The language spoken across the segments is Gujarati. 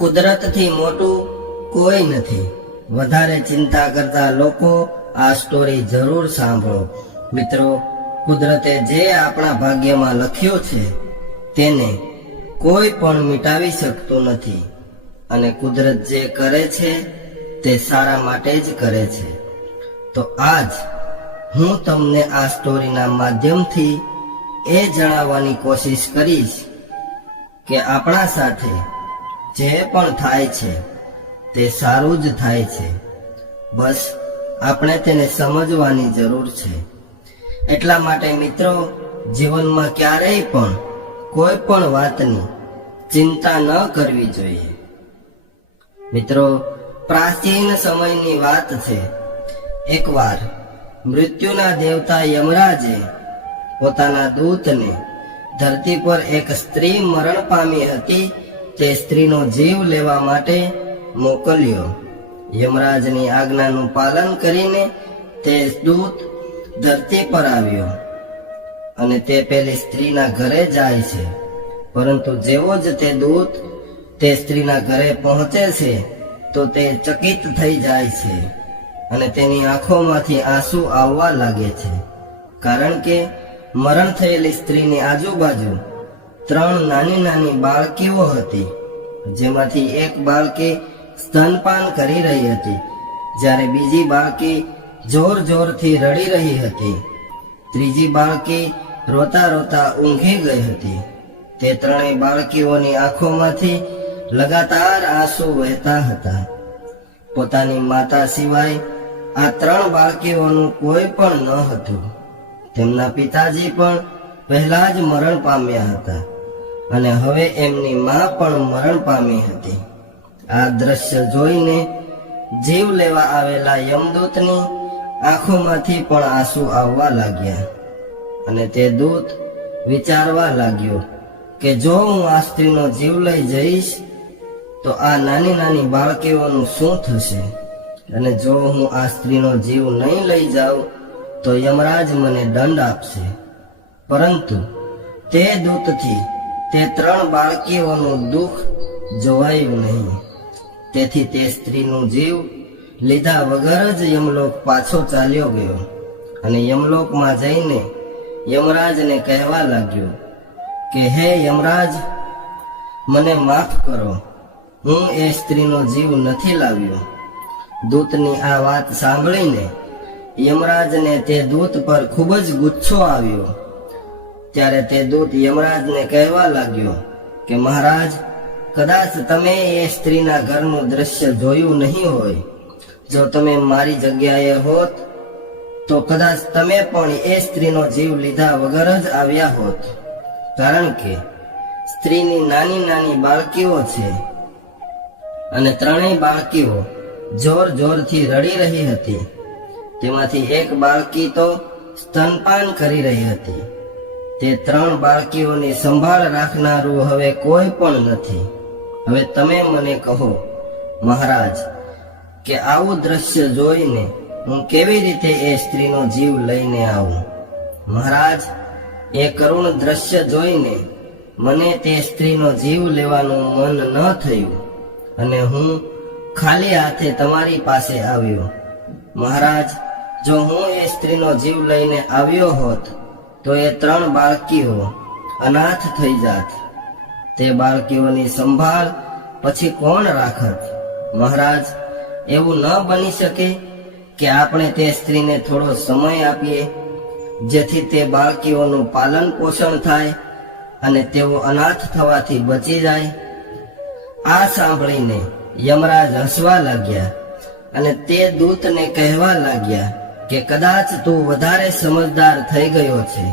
કુદરતથી મોટું કોઈ નથી. વધારે ચિંતા કરતા લોકો આ સ્ટોરી જરૂર સાંભળો. મિત્રો, કુદરતે જે આપણા ભાગ્યમાં લખ્યો છે, તેને કોઈ પણ મિટાવી શકતું નથી. અને કુદરત જે કરે છે, તે સારા માટે જ કરે છે. તો આજ હું તમને આ સ્ટોરીના માધ્યમથી એ જણાવવાની કોશિશ કરીશ કે આપણા સાથે જે પણ થાય છે, તે સારું જ થાય છે. બસ, આપણે તેને સમજવાની જરૂર છે. એટલા માટે મિત્રો, જીવનમાં ક્યારેય પણ કોઈ પણ વાતની ચિંતા ન કરવી જોઈએ. મિત્રો, પ્રાચીન સમયની વાત છે. એકવાર મૃત્યુના દેવતા યમરાજે પોતાના દૂતને ધરતી પર એક સ્ત્રી મરણ પામી હતી તે સ્ત્રીનો જીવ લેવા માટે મોકલ્યો. યમરાજની આજ્ઞાનું પાલન કરીને તે દૂત ધરતી પર આવ્યો અને તે પેલી સ્ત્રીના ઘરે જાય છે. પરંતુ જેવો જ તે દૂત તે સ્ત્રીના ઘરે પહોંચે છે, તો તે ચકિત થઈ જાય છે અને તેની આંખોમાંથી આંસુ આવવા લાગે છે. કારણ કે મરણ થયેલી સ્ત્રીની આજુબાજુ ત્રણ નાની નાની બાળકીઓ હતી, જેમાંથી એક બાળકી સ્તનપાન કરી રહી હતી, જ્યારે બીજી બાળકી જોર જોરથી રડી રહી હતી. ત્રીજી બાળકી રોતા રોતા ઊંઘી ગઈ હતી. તે ત્રણેય બાળકીઓની આંખોમાંથી લગાતાર આંસુ વહેતા હતા. પોતાની માતા સિવાય આ ત્રણ બાળકીઓનું કોઈ પણ ન હતું. તેમના પિતાજી પણ પહેલા જ મરણ પામ્યા હતા. અને હવે એમની માં પણ મરણ પામી હતી. આ દ્રશ્ય જોઈને જીવ લેવા આવેલા યમદૂતની આંખોમાંથી પણ આંસુ આવવા લાગ્યા. અને તે દૂત વિચારવા લાગ્યો કે જો હું આ સ્ત્રીનો જીવ લઈ જઈશ, તો આ નાની નાની બાળકીઓનું શું થશે? અને જો હું આ સ્ત્રીનો જીવ નહીં લઈ જાઉં, તો યમરાજ મને દંડ આપશે. પરંતુ તે દૂતથી તે ત્રણ બાળકીઓનું દુઃખ જોવાયું નહીં. તેથી તે સ્ત્રીનું જીવ લીધા વગર જ યમલોક પાછો ચાલ્યો ગયો અને યમલોકમાં જઈને યમરાજને કહેવા લાગ્યો કે, હે યમરાજ, મને માફ કરો. હું એ સ્ત્રીનો જીવ નથી લાવ્યો. દૂતની આ વાત સાંભળીને યમરાજને તે દૂત પર ખૂબ જ ગુસ્સો આવ્યો. ત્યારે તે દૂત યમરાજને કહેવા લાગ્યો કે, મહારાજ, કદાચ તમે એ સ્ત્રીના ઘરનું દ્રશ્ય જોયું નહીં હોય. જો તમે મારી જગ્યાએ હોત, તો કદાચ તમે પણ એ સ્ત્રીનો જીવ લીધા વગર જ આવ્યા હોત. કારણ કે સ્ત્રીની નાની નાની બાળકીઓ છે અને ત્રણેય બાળકીઓ જોર જોરથી રડી રહી હતી. તેમાંથી એક બાળકી તો સ્તનપાન કરી રહી હતી. તે ત્રણ બાળકીઓની સંભાળ રાખનારું હવે કોઈ પણ નથી. હવે તમે મને કહો, મહારાજ, કે આવું દ્રશ્ય જોઈને હું કેવી રીતે એ સ્ત્રીનો જીવ લઈને આવું? મહારાજ, એ કરુણ દ્રશ્ય જોઈને મને તે સ્ત્રીનો જીવ લેવાનું મન ન થયું અને હું ખાલી હાથે તમારી પાસે આવ્યો. મહારાજ, જો હું એ સ્ત્રીનો જીવ લઈને આવ્યો હોત તો એ ત્રણ બાળકીઓ અનાથ થઈ જાત. તે બાળકીઓની સંભાળ પછી કોણ રાખત? મહારાજ, એવું ન બની શકે કે આપણે તે સ્ત્રીને થોડો સમય આપીએ, જેથી તે બાળકીઓનું પાલન પોષણ થાય અને તેઓ અનાથ થવાથી બચી જાય. આ સાંભળીને યમરાજ હસવા લાગ્યા અને તે દૂતને કહેવા લાગ્યા કે કદાચ તું વધારે સમજદાર થઈ ગયો છે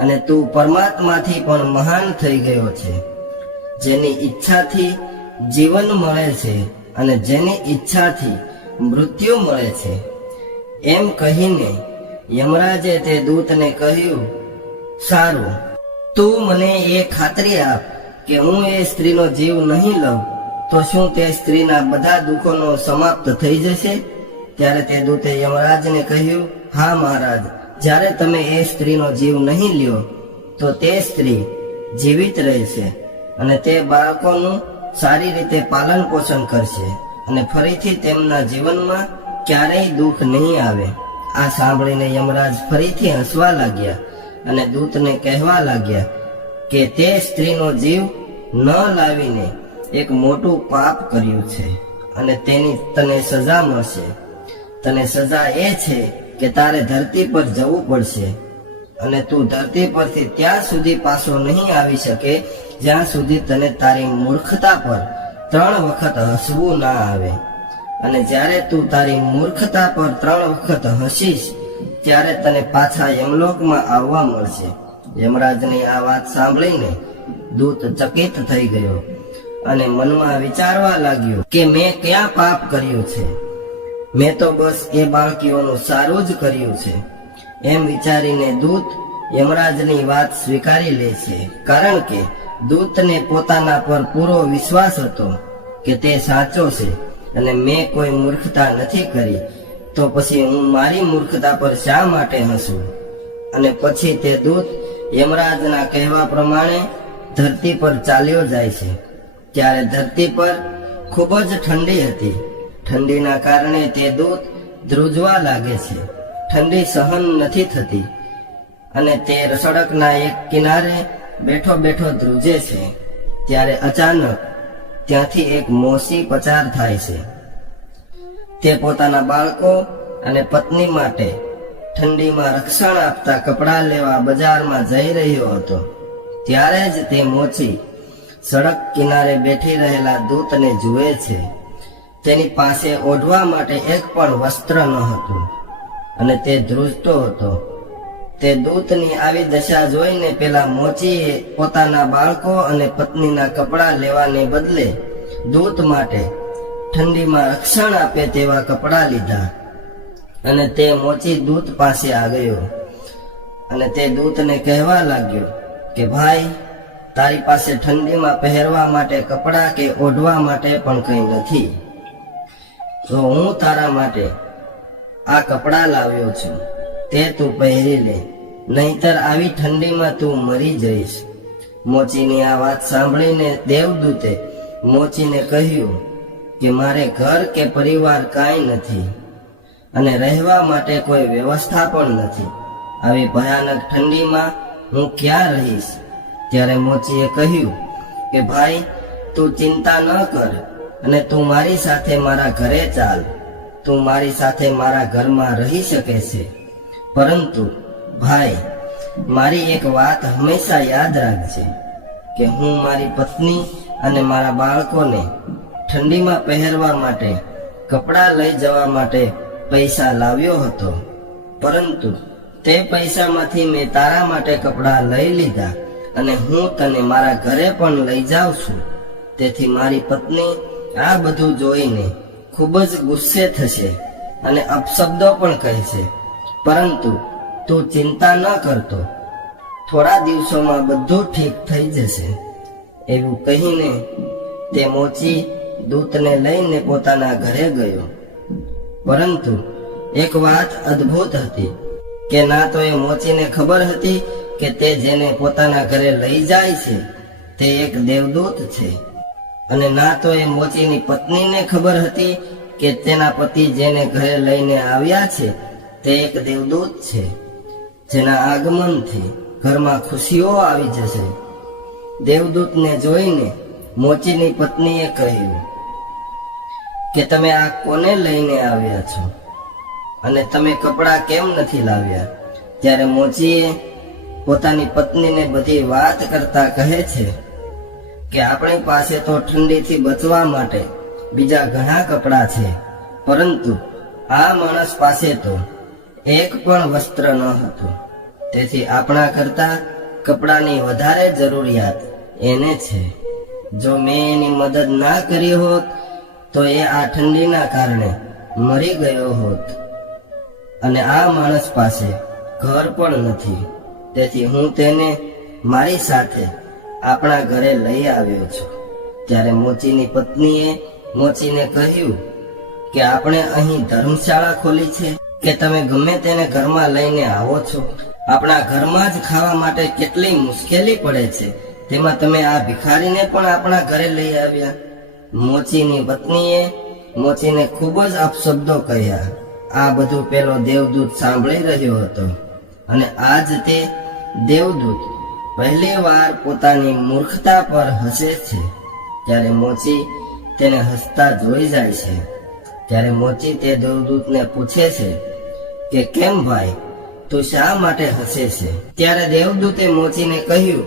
અને તું પરમાત્માથી પણ મહાન થઈ ગયો છે. જેની ઈચ્છાથી જીવન મળે છે અને જેની ઈચ્છાથી મૃત્યુ મળે છે. એમ કહીને યમરાજે તે દૂતને કહ્યું, સારું, તું મને એ ખાતરી આપ કે હું એ સ્ત્રીનો જીવ નહીં લઉં તો શું તે સ્ત્રીના બધા દુઃખોનો સમાપ્ત થઈ જશે? ત્યારે તે દૂતે યમરાજને કહ્યું, હા મહારાજ, જ્યારે તમે એ સ્ત્રીનો જીવ નહીં લ્યો, તો તે સ્ત્રી જીવિત રહેશે અને તે બાળકોનું સારી રીતે પાલન પોષણ કરશે અને ફરીથી તેમના જીવનમાં ક્યારેય દુઃખ નહીં આવે. આ સાંભળીને યમરાજ ફરીથી હસવા લાગ્યા અને દૂતને કહેવા લાગ્યા કે તે સ્ત્રીનો જીવ ન લાવીને એક મોટું પાપ કર્યું છે અને તેની તને સજા મળશે. તને સજા એ છે કે તારે ધરતી પર જવું પડશે. અને તું ધરતી પરથી ત્યાં સુધી પાછો નહીં આવી શકે, જ્યાં સુધી તને તારી મૂર્ખતા પર ત્રણ વખત હસવું ના આવે. અને જ્યારે તું તારી મૂર્ખતા પર ત્રણ વખત હસીશ, ત્યારે તને પાછા યમલોકમાં આવવા મળશે. યમરાજની આ વાત સાંભળીને દૂત ચકિત થઈ ગયો અને મનમાં વિચારવા લાગ્યો કે મેં ક્યાં પાપ કર્યું છે? મેં તો બસ એ બાળકીઓનું સારું જ કર્યું છે. એમ વિચારીને દૂત યમરાજની વાત સ્વીકારી લે છે. કારણ કે દૂતને પોતાના પર પૂરો વિશ્વાસ હતો કે તે સાચો છે અને મેં કોઈ મૂર્ખતા નથી કરી, તો પછી હું મારી મૂર્ખતા પર શા માટે હસું? અને પછી તે દૂત યમરાજના કહેવા પ્રમાણે ધરતી પર ચાલ્યો જાય છે. ત્યારે ધરતી પર ખૂબ જ ઠંડી હતી. ઠંડીના કારણે તે દૂધ ધ્રુજવા લાગે છે. ઠંડી સહન નથી થતી અને તે સડકના એક કિનારે બેઠો બેઠો ધ્રુજે છે. ત્યારે અચાનક ત્યાંથી એક મોસી પચાર થાય છે. તે પોતાના બાળકો અને પત્ની માટે ઠંડીમાં રક્ષણ આપતા કપડાં લેવા બજારમાં જઈ રહ્યો હતો. ત્યારે જ તે મોચી સડક કિનારે બેઠી રહેલા દૂતને જુએ છે. તેની પાસે ઓઢવા માટે એક પણ વસ્ત્ર ન હતું. અને તે ધ્રુજતો હતો. તે દૂતની આવી દશા જોઈને પેલા મોચીએ પોતાના બાળકો અને પત્નીના કપડાં લેવાને બદલે દૂત માટે ઠંડીમાં રક્ષણ આપે તેવા કપડાં લીધા. અને તે મોચી દૂત પાસે આ ગયો. અને તે દૂતને કહેવા લાગ્યો કે, ભાઈ, તારી પાસે ઠંડીમાં પહેરવા માટે કપડાં કે ઓઢવા માટે પણ કંઈ નથી. તો હું તારા માટે આ કપડાં લાવ્યો છું. તે તું પહેરી લે. નહીતર આવી ઠંડીમાં તું મરી જઈશ. મોચીની આ વાત સાંભળીને દેવદૂતે મોચીને કહ્યું કે મારે ઘર કે પરિવાર કાંઈ નથી અને રહેવા માટે કોઈ વ્યવસ્થા પણ નથી. આવી ભયાનક ઠંડીમાં હું ક્યાં રહીશ? ત્યારે મોચીએ કહ્યું કે ભાઈ, તું ચિંતા ન કર. અને તું મારી સાથે મારા ઘરે ચાલ. તું મારી સાથે મારા ઘરમાં રહી શકે છે. પરંતુ ભાઈ, મારી એક વાત હંમેશા યાદ રાખજે કે હું મારી પત્ની અને મારા બાળકોને ઠંડીમાં પહેરવા માટે, કપડાં લઈ જવા માટે પૈસા લાવ્યો હતો. પરંતુ તે પૈસામાંથી મેં તારા માટે કપડાં લઈ લીધા અને હું તને મારા ઘરે પણ લઈ જાઉં છું. તેથી મારી પત્ની આ બધું જોઈને ખૂબ જ ગુસ્સે થશે અને અપશબ્દો પણ કહેશે. પરંતુ તું ચિંતા ન કરતો. થોડા દિવસોમાં બધું ઠીક થઈ જશે. એવું કહીને તે મોચી દૂતને લઈને પોતાના ઘરે ગયો. પરંતુ એક વાત અદ્ભુત હતી કે ના તો એ મોચીને ખબર હતી કે તે જેને પોતાના ઘરે લઈ જાય છે, તે એક દેવદૂત છે. અને ના તો એ મોચીની પત્નીને ખબર હતી કે તેના પતિ જેને ઘરે લઈને આવ્યા છે, તે એક દેવદૂત છે, જેના આગમનથી ઘરમાં ખુશીઓ આવી જશે. દેવદૂતને જોઈને મોચીની પત્નીએ કહ્યું કે તમે આ કોને લઈને આવ્યા છો? અને તમે કપડાં કેમ નથી લાવ્યા? ત્યારે મોચીએ પોતાની પત્નીને બધી વાત કરતા કહે છે કે આપણી પાસે તો ઠંડીથી બચવા માટે બીજા ઘણા કપડાં છે, પરંતુ આ માણસ પાસે તો એક પણ વસ્ત્ર ન હતું. તેથી આપણા કરતા કપડાની વધારે જરૂરિયાત એને છે. જો મેં એની મદદ ના કરી હોત, તો એ આ ઠંડીના કારણે મરી ગયો હોત. અને આ માણસ પાસે ઘર પણ નથી. તેથી હું તેને મારી સાથે આપણા ઘરે લઈ આવ્યો છું. ત્યારે મોચીની પત્નીએ મોચીને કહ્યું કે આપણે અહીં ધર્મશાળા ખોલી છે કે તમે ગમે તેને ઘરમાં લઈને આવો છો, આપણા ઘરમાં જ ખાવા માટે કેટલી મુશ્કેલી પડે છે, તેમાં તમે આ ભિખારીને પણ આપણા ઘરે લઈ આવ્યા. મોચીની પત્નીએ મોચીને ખૂબ જ અપશબ્દો કહ્યા. આ બધું પેલો દેવદૂત સાંભળી રહ્યો હતો અને આજ તે દેવદૂત પહેલી વાર પોતાની મૂર્ખતા પર હસે છે. ત્યારે મોચી તેને હસતા જોઈ જાય છે. ત્યારે મોચી તે દેવદૂતને પૂછે છે કે, કેમ ભાઈ? તું શા માટે હસે છે? ત્યારે દેવદૂતે મોચીને કહ્યું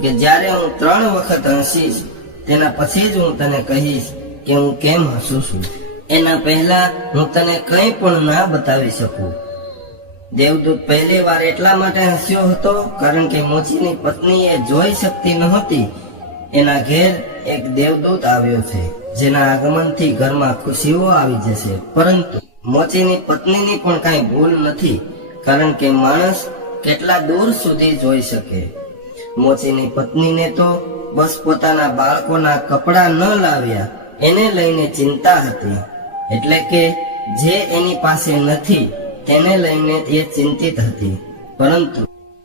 કે, જ્યારે હું ત્રણ વખત હસીશ, તેના પછી જ હું તને કહીશ કે હું કેમ હસું છું. એના પહેલા હું તને કંઈ પણ ના બતાવી શકું. દેવદૂત પહેલી વાર એટલા માટે હસ્યો હતો, કારણ કે મોચીની પત્ની એ જોઈ શકતી નહોતી. એના ઘેર એક દેવદૂત આવ્યો છે, જેના આગમનથી ઘરમાં ખુશીઓ આવી જશે. પરંતુ મોચીની પત્નીની પણ કાંઈ ભૂલ નથી, કારણ કે માણસ કેટલા દૂર સુધી જોઈ શકે. મોચીની પત્નીને તો બસ પોતાના બાળકોના કપડાં ન લાવ્યા, એને લઈને ચિંતા હતી. એટલે કે જે એની પાસે નથી તેને લઈને એ ચિંતિત હતી. પરંતુ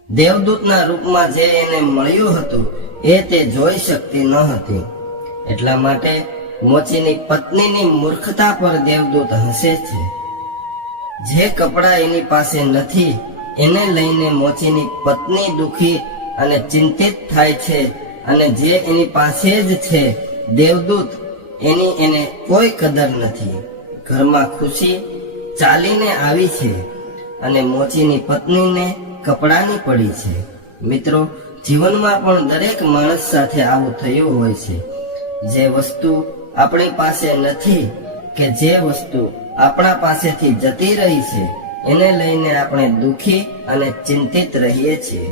દેવદૂતના રૂપમાં જે એને મળ્યું હતું, એ તે જોઈ શકતી ન હતી. એટલા માટે મોચીની પત્નીની મૂર્ખતા પર દેવદૂત હસે છે. જે કપડાં એની પાસે નથી, એને લઈને મોચીની પત્ની દુખી અને ચિંતિત થાય છે અને જે એની પાસે જ છે, દેવદૂત, એની એને કોઈ કદર નથી. ઘરમાં ખુશી ચાલીને આવી છે અને મોચીની પત્નીને કપડાની પડી છે. મિત્રો, જીવનમાં પણ દરેક માણસ સાથે આવું થયું હોય છે. જે વસ્તુ આપણી પાસે નથી કે જે વસ્તુ આપણા પાસેથી જતી રહી છે, એને લઈને આપણે દુખી અને ચિંતિત રહીએ છીએ.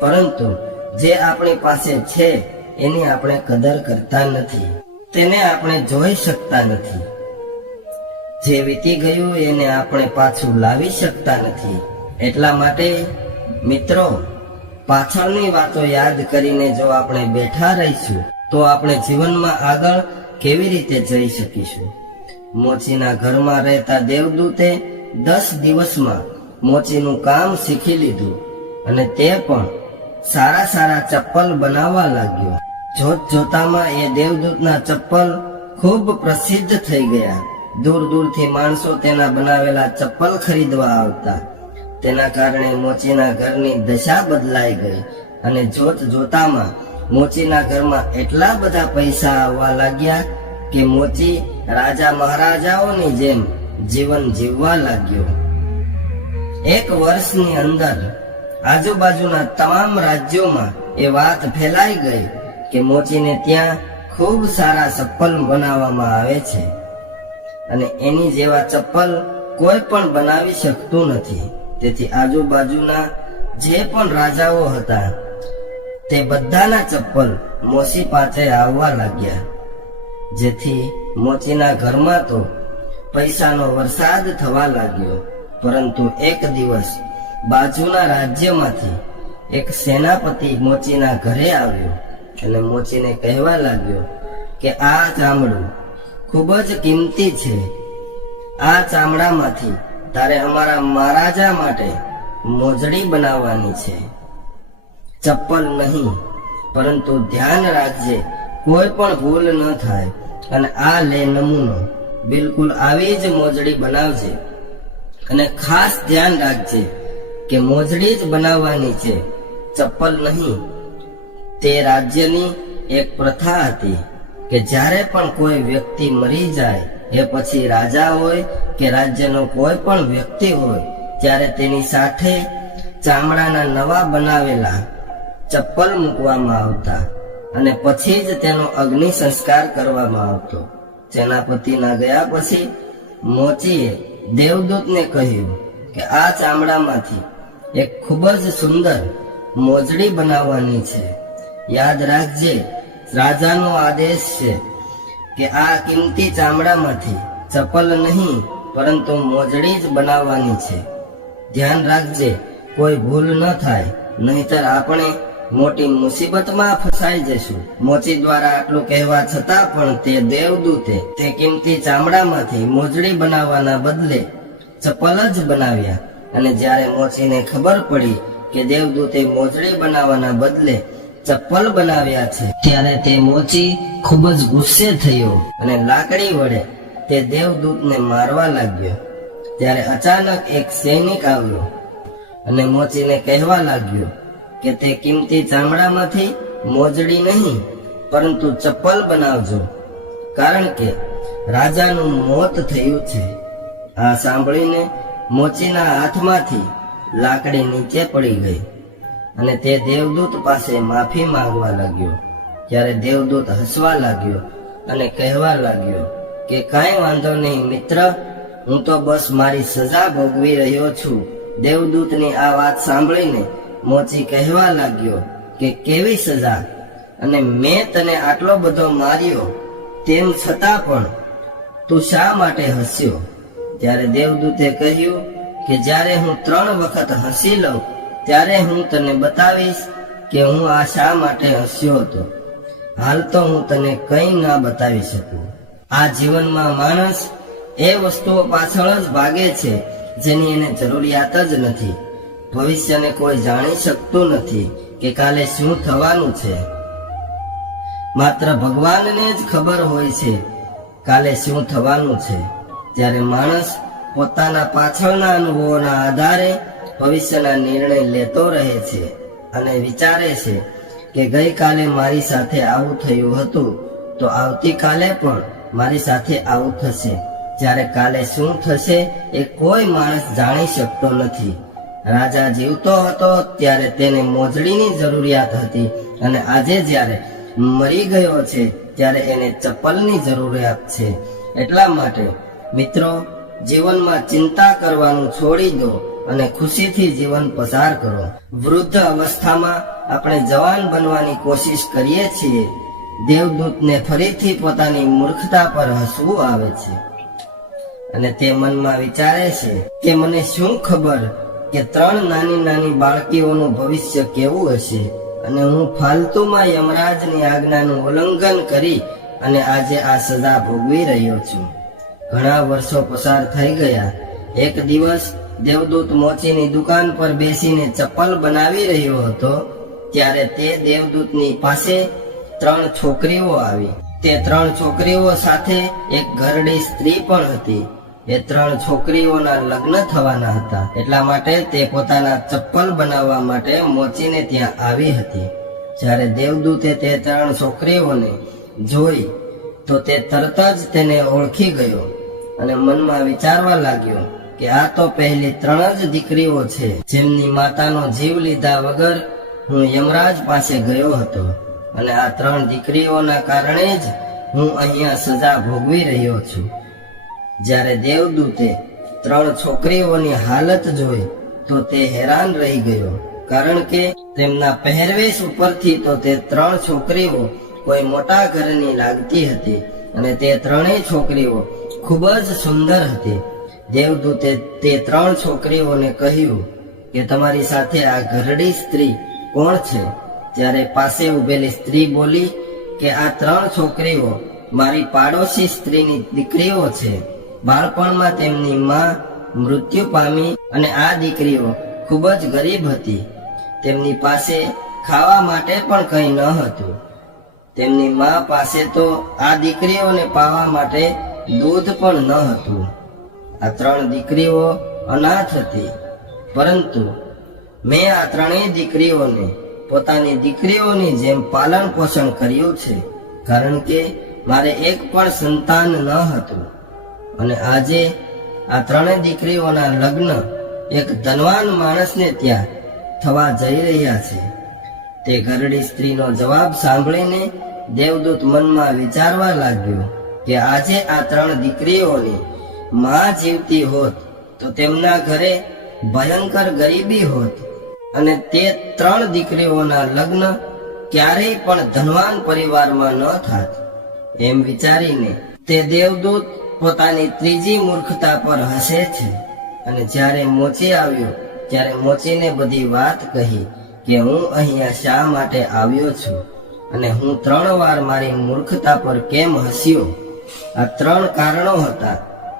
પરંતુ જે આપણી પાસે છે, એની આપણે કદર કરતા નથી. તેને આપણે જોઈ શકતા નથી. જે વીતી ગયું એને આપણે પાછું લાવી શકતા નથી. એટલા માટે, મિત્રો, પાછળની વાતો યાદ કરીને જો આપણે બેઠા રહીશું, તો આપણે જીવનમાં આગળ કેવી રીતે જઈ શકીશું? મોચીના ઘરમાં રહેતા દેવદૂતે દસ દિવસમાં મોચીનું કામ શીખી લીધું અને તે પણ સારા સારા ચપ્પલ બનાવવા લાગ્યો. જોત જોતામાં એ દેવદૂતના ચપ્પલ ખૂબ પ્રસિદ્ધ થઈ ગયા. દૂર દૂરથી માણસો તેના બનાવેલા ચપ્પલ ખરીદવા આવતા. તેના કારણે મોચીના ઘરની દશા બદલાઈ ગઈ અને જોત જોતામાં મોચીના ઘરમાં એટલા બધા પૈસા આવવા લાગ્યા કે મોચી રાજા મહારાજાઓની જેમ જીવન જીવવા લાગ્યો. એક વર્ષની અંદર આજુબાજુના તમામ રાજ્યોમાં એ વાત ફેલાઈ ગઈ કે મોચીને ત્યાં ખૂબ સારા સફલ બનાવવામાં આવે છે. અને એની જેવા ચપ્પલ કોઈ પણ બનાવી શકતું નથી. તેથી આજુબાજુના જે પણ રાજાઓ હતા, તે બધાના ચપ્પલ મોસી પાસે આવવા લાગ્યા. જેથી મોચીના ઘરમાં તો પૈસાનો વરસાદ થવા લાગ્યો. પરંતુ એક દિવસ બાજુના રાજ્યમાંથી એક સેનાપતિ મોચીના ઘરે આવ્યો અને મોચીને કહેવા લાગ્યો કે, આ ચામડું ખૂબ જ કિંમતી છે. આ ચામડામાંથી તારે અમારા મહારાજા માટે મોજડી બનાવવાની છે. ચપ્પલ નહીં, પરંતુ ધ્યાન રાખજે, કોઈ પણ ભૂલ ન થાય અને આ લે નમૂનો. બિલકુલ આવી જ મોજડી બનાવજે અને ખાસ ધ્યાન રાખજે કે મોજડી જ બનાવવાની છે. ચપ્પલ નહીં, તે રાજ્યની એક પ્રથા હતી. કે જ્યારે પણ કોઈ વ્યક્તિ મરી જાય, એ પછી રાજા હોય કે રાજ્યનો કોઈ પણ વ્યક્તિ હોય, ત્યારે તેની સાથે ચામડાના નવા બનાવેલા ચપ્પલ મૂકવામાં આવતા અને પછી જ તેનો અગ્નિ સંસ્કાર કરવામાં આવતો. સેનાપતિના ગયા પછી મોચીએ દેવદૂતને કહ્યું કે આ ચામડામાંથી એક ખૂબ જ સુંદર મોજડી બનાવવાની છે. યાદ રાખજે રાજાનો આદેશ છે કે આ કિંમતી ચામડામાંથી ચપ્પલ નહીં, પરંતુ મોજડી જ બનાવવાની છે. ધ્યાન રાખજે, કોઈ ભૂલ ન થાય, નહીતર આપણે મોટી મુસીબતમાં ફસાઈ જશું મોચી દ્વારા આટલું કહેવા છતાં પણ તે દેવદૂતે તે કિંમતી ચામડામાંથી મોજડી બનાવવાના બદલે ચપ્પલ જ બનાવ્યા. અને જ્યારે મોચીને ખબર પડી કે દેવદૂતે મોજડી બનાવવાના બદલે ચપ્પલ બનાવ્યા છે. ત્યારે તે મોચી ખૂબ જ ગુસ્સે થયો અને લાકડી વડે તે દેવદૂતને મારવા લાગ્યો. ત્યારે અચાનક એક સૈનિક આવ્યો અને મોચીને કહેવા લાગ્યો કે તે કિંમતી ચામડામાંથી મોજડી નહીં, પરંતુ ચપ્પલ બનાવજો. કારણ કે રાજાનું મોત થયું છે. આ સાંભળીને મોચીના હાથમાંથી લાકડી નીચે પડી ગઈ. અને તે દેવદૂત પાસે માફી માંગવા લાગ્યો. ત્યારે દેવદૂત હસવા લાગ્યો અને કહેવા લાગ્યો કે, કાંઈ વાંધો નહીં મિત્ર, હું તો બસ મારી સજા ભોગવી રહ્યો છું. દેવદૂતની આ વાત સાંભળીને મોચી કહેવા લાગ્યો કે, કેવી સજા? અને મેં તને આટલો બધો માર્યો તેમ છતાં પણ તું શા માટે હસ્યો? ત્યારે દેવદૂતે કહ્યું કે, જ્યારે હું ત્રણ વખત હસી લઉં ત્યારે હું તને બતાવીશ કે હું આ શા માટે હસ્યો હતો. હાલ તો હું તને કંઈ ના બતાવી શકું. આ જીવનમાં માણસ એ વસ્તુઓ પાછળ જ ભાગે છે, જેની એને જરૂરિયાત જ નથી. ભવિષ્યને કોઈ જાણી શકતું નથી કે કાલે શું થવાનું છે. માત્ર ભગવાનને જ ખબર હોય છે કાલે શું થવાનું છે. ત્યારે માણસ પોતાના પાછળના અનુભવોના આધારે ભવિષ્યના નિર્ણય લેતો રહે છે અને વિચારે છે કે ગઈકાલે મારી સાથે આવું થયું હતું, તો આવતીકાલે પણ મારી સાથે આવું થશે. જ્યારે કાલે શું થશે એ કોઈ માણસ જાણી શકતો નથી. રાજા જીવતો હતો ત્યારે તેને મોજડીની જરૂરિયાત હતી અને આજે જ્યારે મરી ગયો છે, ત્યારે એને ચપ્પલની જરૂરિયાત છે. એટલા માટે મિત્રો, જીવનમાં ચિંતા કરવાનું છોડી દો. અને ખુશીથી જીવન પસાર કરો. વૃદ્ધ અવસ્થામાં આપણે જવાન બનવાની કોશિશ કરીએ છીએ. દેવદૂતને ફરીથી પોતાની મૂર્ખતા પર હસવું આવે છે. અને તે મનમાં વિચારે છે કે મને શું ખબર કે ત્રણ નાની નાની બાળકીઓનું ભવિષ્ય કેવું હશે. અને હું ફાલતુમાં યમરાજની આજ્ઞાનું ઉલ્લંઘન કરી અને આજે આ સજા ભોગવી રહ્યો છું. ઘણા વર્ષો પસાર થઈ ગયા. એક દિવસ દેવદૂત મોચીની દુકાન પર બેસીને ચપ્પલ બનાવી રહ્યો હતો, ત્યારે તે દેવદૂતની પાસે ત્રણ છોકરીઓ આવી. તે ત્રણ છોકરીઓ સાથે એક ઘરડી સ્ત્રી પણ હતી. એ ત્રણ છોકરીઓના લગ્ન થવાના હતા. એટલા માટે તે પોતાના ચપ્પલ બનાવવા માટે મોચીને ત્યાં આવી હતી. જ્યારે દેવદૂતે તે ત્રણ છોકરીઓને જોઈ, તો તે તરત જ તેને ઓળખી ગયો અને મનમાં વિચારવા લાગ્યો કે આ તો પહેલી ત્રણ જ દીકરીઓ છે, જેમની માતાનો જીવ લીધા વગર હું યમરાજ પાસે ગયો હતો. અને આ ત્રણ દીકરીઓના કારણે જ હું અહીંયા સજા ભોગવી રહ્યો છું. જ્યારે દેવદૂતે ત્રણ છોકરીઓની હાલત જોઈ, તો તે હેરાન રહી ગયો, કારણ કે તેમના પહેરવેશ ઉપરથી તો તે ત્રણ છોકરીઓ કોઈ મોટા ઘરની લાગતી હતી અને તે ત્રણેય છોકરીઓ ખૂબ જ સુંદર હતી. દેવદૂતે તે ત્રણ છોકરીઓને કહ્યું કે તમારી સાથે આ ઘરડી સ્ત્રી કોણ છે? ત્યારે પાસે ઉભેલી સ્ત્રી બોલી કે આ ત્રણ છોકરીઓ મારી પાડોશી સ્ત્રીની દીકરીઓ છે. બાળપણમાં તેમની માં મૃત્યુ પામી અને આ દીકરીઓ ખૂબ જ ગરીબ હતી. તેમની પાસે ખાવા માટે પણ કંઈ ન હતું. તેમની માં પાસે તો આ દીકરીઓને પાવા માટે દૂધ પણ ન હતું. આ ત્રણ દીકરીઓ અનાથ હતી. પરંતુ મેં આ ત્રણેય દીકરીઓને પોતાની દીકરીઓની જેમ પાલન પોષણ કર્યું છે, કારણ કે મારે એક પણ સંતાન ન હતું. અને આજે આ ત્રણેય દીકરીઓના લગ્ન એક ધનવાન માણસને ત્યાં થવા જઈ રહ્યા છે. તે ઘરડી સ્ત્રીનો જવાબ સાંભળીને દેવદૂત મનમાં વિચારવા લાગ્યો કે આજે આ ત્રણ દીકરીઓની માં જીવતી હોત, તો તેમના ઘરે ભયંકર ગરીબી હોત. અને તે ત્રણ દીકરીઓના લગ્ન ક્યારેય પણ ધનવાન પરિવારમાં ન થાત. એમ વિચારીને તે દેવદૂત પોતાની ત્રીજી મૂર્ખતા પર હસે છે. અને જ્યારે મોચી આવ્યો, ત્યારે મોચીને બધી વાત કહી કે હું અહીંયા શા માટે આવ્યો છું? અને હું ત્રણ વાર મારી મૂર્ખતા પર કેમ હસ્યો? આ ત્રણ કારણો હતા.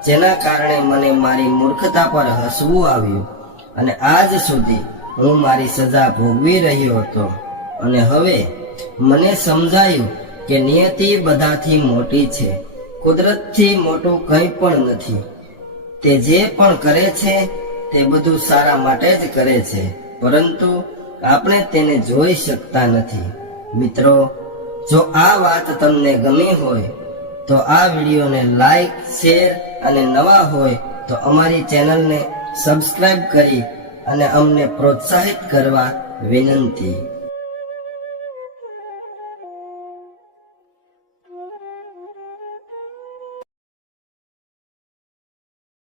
જેના કારણે મને મારી મૂર્ખતા પર હસવું આવ્યું અને આજ સુધી હું મારી સજા ભોગવી રહ્યો હતો. અને હવે મને સમજાયું કે નિયતિ બધાથી મોટી છે. કુદરતથી મોટું કંઈ પણ નથી. તે જે પણ કરે છે, તે બધું સારા માટે જ કરે છે. પરંતુ આપણે તેને જોઈ શકતા નથી. મિત્રો, જો આ વાત તમને ગમી હોય તો આ વિડીયોને લાઈક શેર અને નવા હોય તો અમારી ચેનલને સબસ્ક્રાઈબ કરી અને અમને પ્રોત્સાહિત કરવા વિનંતી.